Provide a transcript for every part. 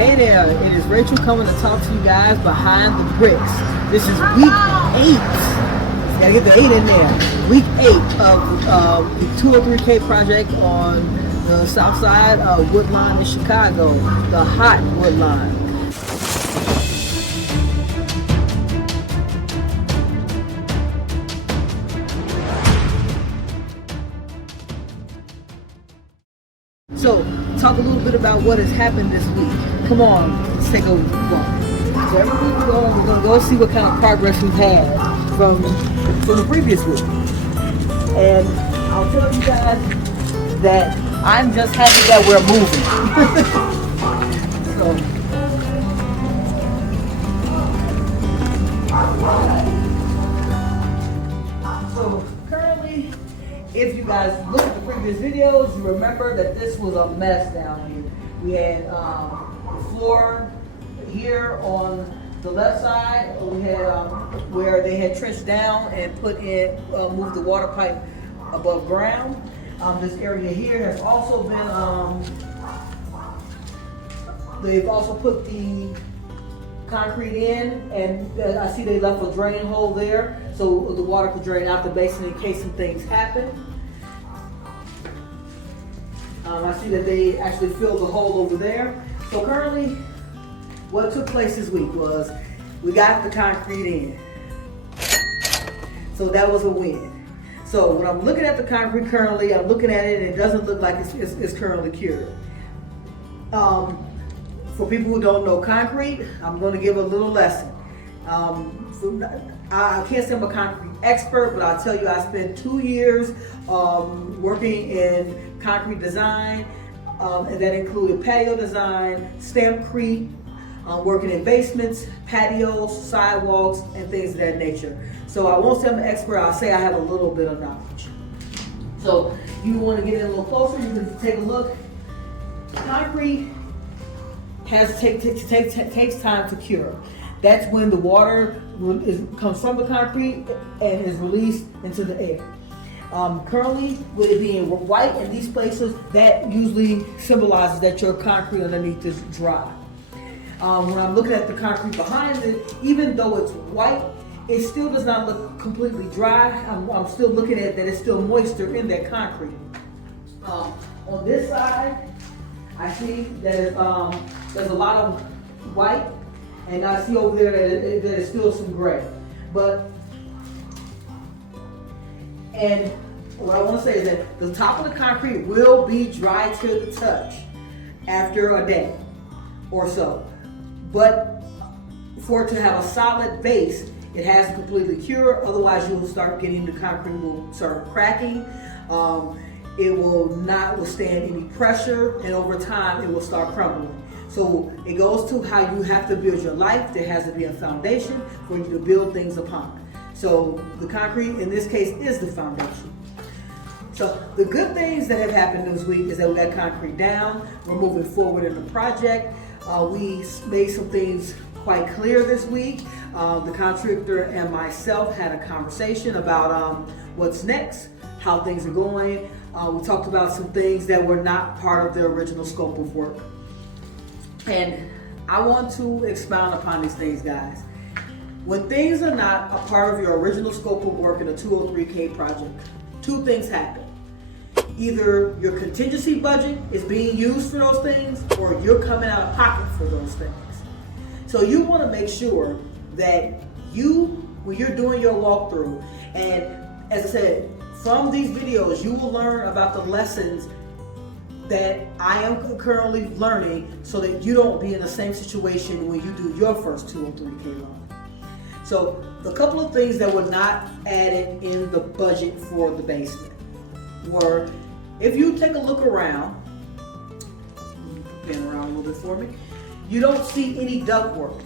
Hey there, it is Rachel coming to talk to you guys behind the bricks. This is week 8. Gotta get the 8 in there. Week 8 of the 203K project on the south side of Woodline in Chicago, the hot Woodline. So, talk a little bit about what has happened this week. Come on, let's take a walk. So every week we're going to go see what kind of progress we've had from the previous week. And I'll tell you guys that I'm just happy that we're moving. So currently, if you guys look at the previous videos, you remember that this was a mess down here. We had the floor here on the left side. We had where they had trenched down and moved the water pipe above ground. This area here has also been, they've also put the concrete in, and I see they left a drain hole there so the water could drain out the basin in case some things happen. I see that they actually filled the hole over there. So currently, what took place this week was we got the concrete in. So that was a win. So when I'm looking at the concrete currently, I'm looking at it and it doesn't look like it's currently cured. For people who don't know concrete, I'm going to give a little lesson. I can't say I'm a concrete expert, but I'll tell you I spent 2 years working in concrete design, and that included patio design, stampcrete, working in basements, patios, sidewalks, and things of that nature. So I won't say I'm an expert, I'll say I have a little bit of knowledge. So you want to get in a little closer, you can take a look. Concrete takes time to cure. That's when the water comes from the concrete and is released into the air. Currently, with it being white in these places, that usually symbolizes that your concrete underneath is dry. When I'm looking at the concrete behind it, even though it's white, it still does not look completely dry. I'm still looking at that it's still moisture in that concrete. On this side, I see that there's a lot of white, and I see over there that there's still some gray. And what I want to say is that the top of the concrete will be dry to the touch after a day or so. But for it to have a solid base, it has to completely cure. Otherwise, you will start getting the concrete will start cracking. It will not withstand any pressure, and over time, it will start crumbling. So it goes to how you have to build your life. There has to be a foundation for you to build things upon. So the concrete in this case is the foundation. So the good things that have happened this week is that we got concrete down. We're moving forward in the project. We made some things quite clear this week. The contractor and myself had a conversation about what's next, how things are going. We talked about some things that were not part of the original scope of work. And I want to expound upon these things, guys. When things are not a part of your original scope of work in a 203K project, two things happen. Either your contingency budget is being used for those things, or you're coming out of pocket for those things. So you want to make sure that when you're doing your walkthrough, and as I said, from these videos, you will learn about the lessons that I am currently learning so that you don't be in the same situation when you do your first 203K loan. So the couple of things that were not added in the budget for the basement were, if you take a look around, pan around a little bit for me, you don't see any duct work.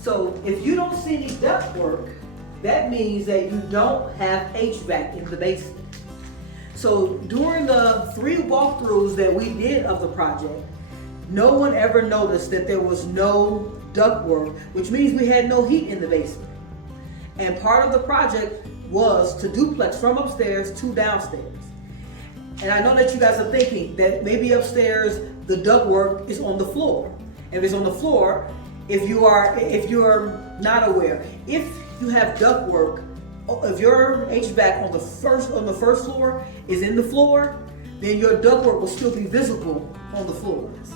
So if you don't see any duct work, that means that you don't have HVAC in the basement. So during the 3 walkthroughs that we did of the project, no one ever noticed that there was no duct work, which means we had no heat in the basement. And part of the project was to duplex from upstairs to downstairs. And I know that you guys are thinking that maybe upstairs the ductwork is on the floor. If it's on the floor, if you're not aware, if you have ductwork, if your HVAC on the first floor is in the floor, then your ductwork will still be visible on the floors.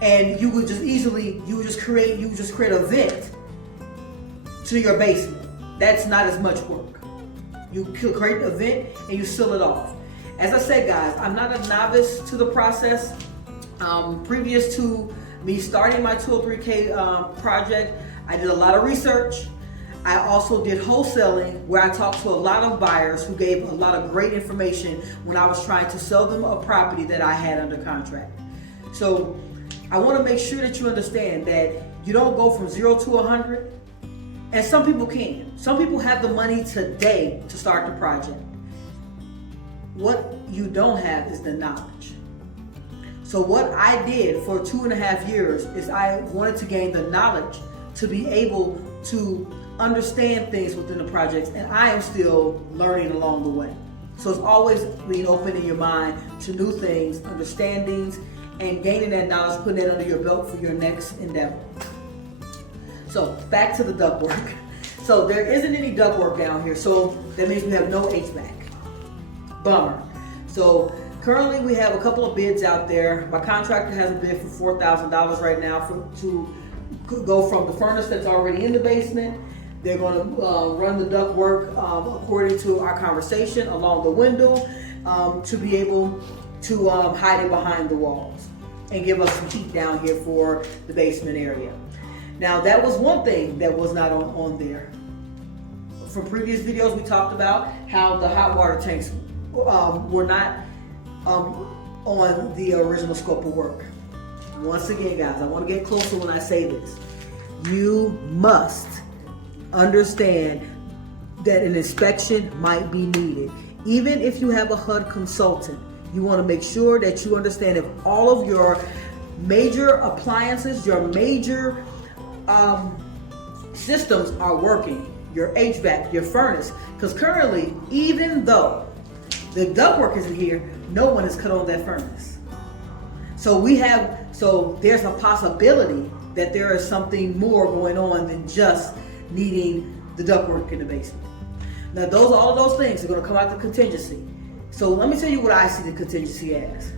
And you would just create a vent to your basement. That's not as much work. You create a vent and you seal it off. As I said, guys, I'm not a novice to the process. Previous to me starting my 203K project, I did a lot of research. I also did wholesaling, where I talked to a lot of buyers who gave a lot of great information when I was trying to sell them a property that I had under contract. So I want to make sure that you understand that you don't go from 0 to 100. And some people can. Some people have the money today to start the project. What you don't have is the knowledge. So what I did for 2.5 years is I wanted to gain the knowledge to be able to understand things within the projects, and I am still learning along the way. So it's always being open in your mind to new things, understandings, and gaining that knowledge, putting that under your belt for your next endeavor. So back to the ductwork. So there isn't any ductwork down here, so that means we have no HVAC. Bummer. So currently we have a couple of bids out there. My contractor has a bid for $4,000 right now to go from the furnace that's already in the basement. They're going to run the ductwork according to our conversation along the window to be able to hide it behind the walls and give us some heat down here for the basement area. Now that was one thing that was not on there. From previous videos we talked about how the hot water tanks were not on the original scope of work. Once again, guys, I want to get closer when I say this. You must understand that an inspection might be needed. Even if you have a HUD consultant, you want to make sure that you understand if all of your major appliances, your major systems are working, your HVAC, your furnace. Because currently, even though the ductwork isn't here, no one has cut on that furnace. So there's a possibility that there is something more going on than just needing the ductwork in the basement. Now all of those things are going to come out the contingency. So let me tell you what I see the contingency as.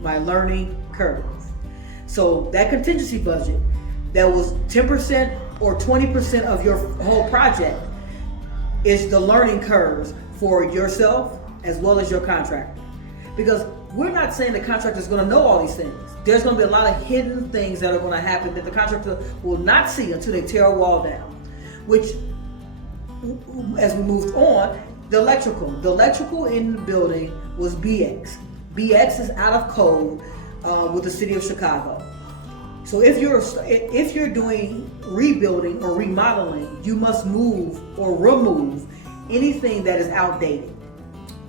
My learning curve. So that contingency budget that was 10% or 20% of your whole project is the learning curves for yourself as well as your contractor. Because we're not saying the contractor is going to know all these things. There's going to be a lot of hidden things that are going to happen that the contractor will not see until they tear a wall down. Which, as we moved on, the electrical in the building was BX. BX is out of code with the city of Chicago. So if you're doing rebuilding or remodeling, you must move or remove anything that is outdated.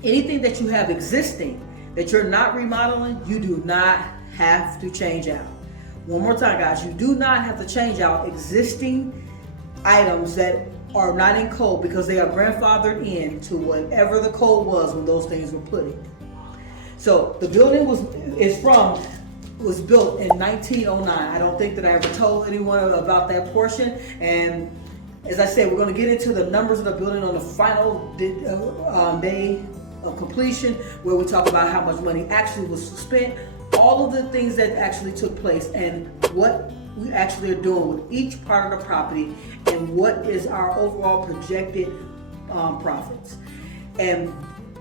Anything that you have existing that you're not remodeling, you do not have to change out. One more time, guys, you do not have to change out existing items that are not in code because they are grandfathered in to whatever the code was when those things were put in. So the building was built in 1909. I don't think that I ever told anyone about that portion. And as I said, we're going to get into the numbers of the building on the final day of completion, where we talk about how much money actually was spent, all of the things that actually took place, and what we actually are doing with each part of the property, and what is our overall projected profits. And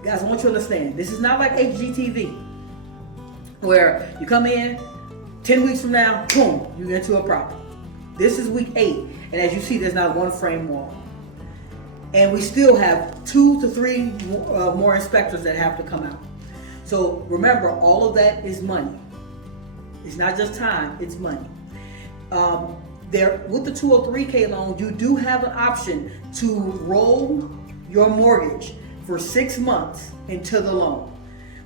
guys, I want you to understand, this is not like HGTV, where you come in, 10 weeks from now, boom, you get into a property. This is week 8, and as you see, there's not one frame wall. And we still have 2 to 3 more inspectors that have to come out. So remember, all of that is money. It's not just time, it's money. With the 203K loan, you do have an option to roll your mortgage for 6 months into the loan,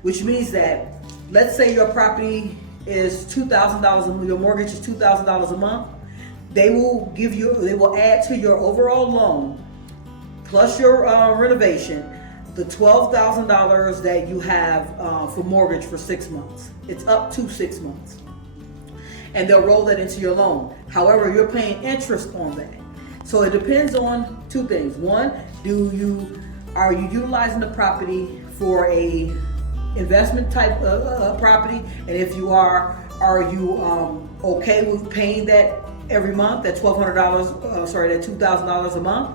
which means that, let's say your property is $2,000, your mortgage is $2,000 a month. They will add to your overall loan, plus your renovation, the $12,000 that you have for mortgage for 6 months. It's up to 6 months. and they'll roll that into your loan. However, you're paying interest on that. So it depends on two things. One, are you utilizing the property for a investment type of property? And if you are you okay with paying that every month, that that $2,000 a month?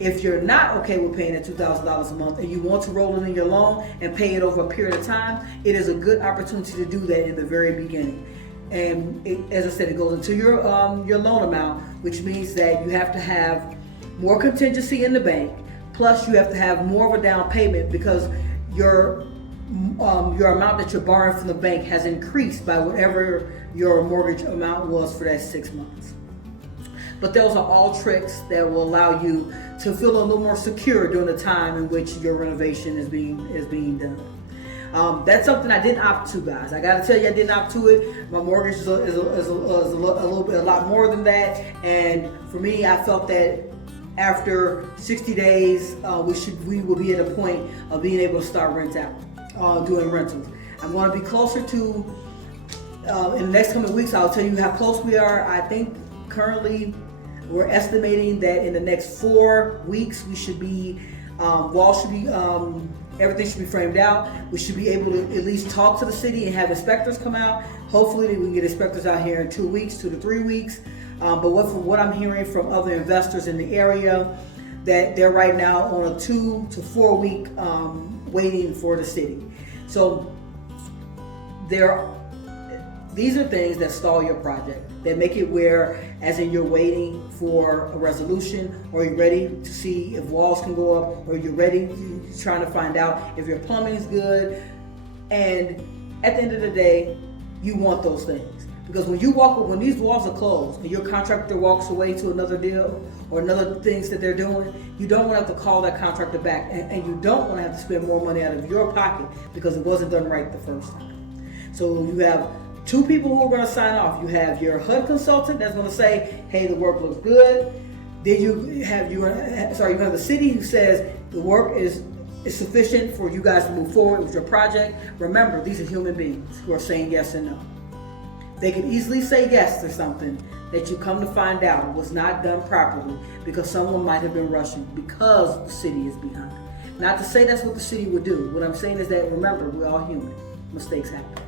If you're not okay with paying that $2,000 a month and you want to roll it in your loan and pay it over a period of time, it is a good opportunity to do that in the very beginning. And as I said, it goes into your loan amount, which means that you have to have more contingency in the bank. Plus, you have to have more of a down payment because your amount that you're borrowing from the bank has increased by whatever your mortgage amount was for that 6 months. But those are all tricks that will allow you to feel a little more secure during the time in which your renovation is being done. That's something I didn't opt to, guys. I got to tell you, I didn't opt to it. My mortgage is a lot more than that, and for me, I felt that after 60 days, we will be at a point of being able to start doing rentals. I'm going to be closer to in the next coming weeks. I'll tell you how close we are. I think currently we're estimating that in the next 4 weeks we should be walls should be everything should be framed out. We should be able to at least talk to the city and have inspectors come out. Hopefully we can get inspectors out here in 2 weeks, 2 to 3 weeks. But from what I'm hearing from other investors in the area, that they're right now on a 2 to 4 week waiting for the city. So these are things that stall your project, that make it where, as in you're waiting for a resolution, or you're ready to see if walls can go up, or you're trying to find out if your plumbing is good. And at the end of the day, you want those things. Because when these walls are closed and your contractor walks away to another deal or another things that they're doing, you don't want to have to call that contractor back, and you don't want to have to spend more money out of your pocket because it wasn't done right the first time. So you have 2 people who are going to sign off. You have your HUD consultant that's going to say, hey, the work looks good. Then you have the city who says the work is sufficient for you guys to move forward with your project. Remember, these are human beings who are saying yes and no. They could easily say yes to something that you come to find out was not done properly because someone might have been rushing because the city is behind. Not to say that's what the city would do. What I'm saying is that, remember, we're all human. Mistakes happen.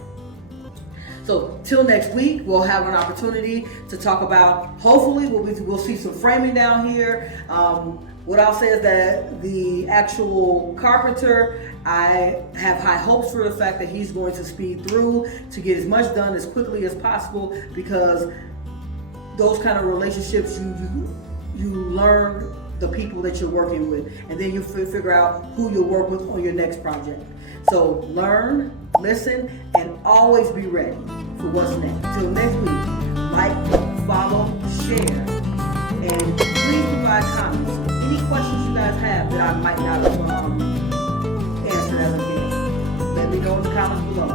So till next week, we'll have an opportunity to talk about, hopefully we'll see some framing down here. What I'll say is that the actual carpenter, I have high hopes for the fact that he's going to speed through to get as much done as quickly as possible, because those kind of relationships, you learn the people that you're working with, and then you figure out who you'll work with on your next project. So learn, listen, and always be ready for what's next. Till next week, like, follow, share, and please provide comments. Any questions you guys have that I might not have answered as of yet, let me know in the comments below.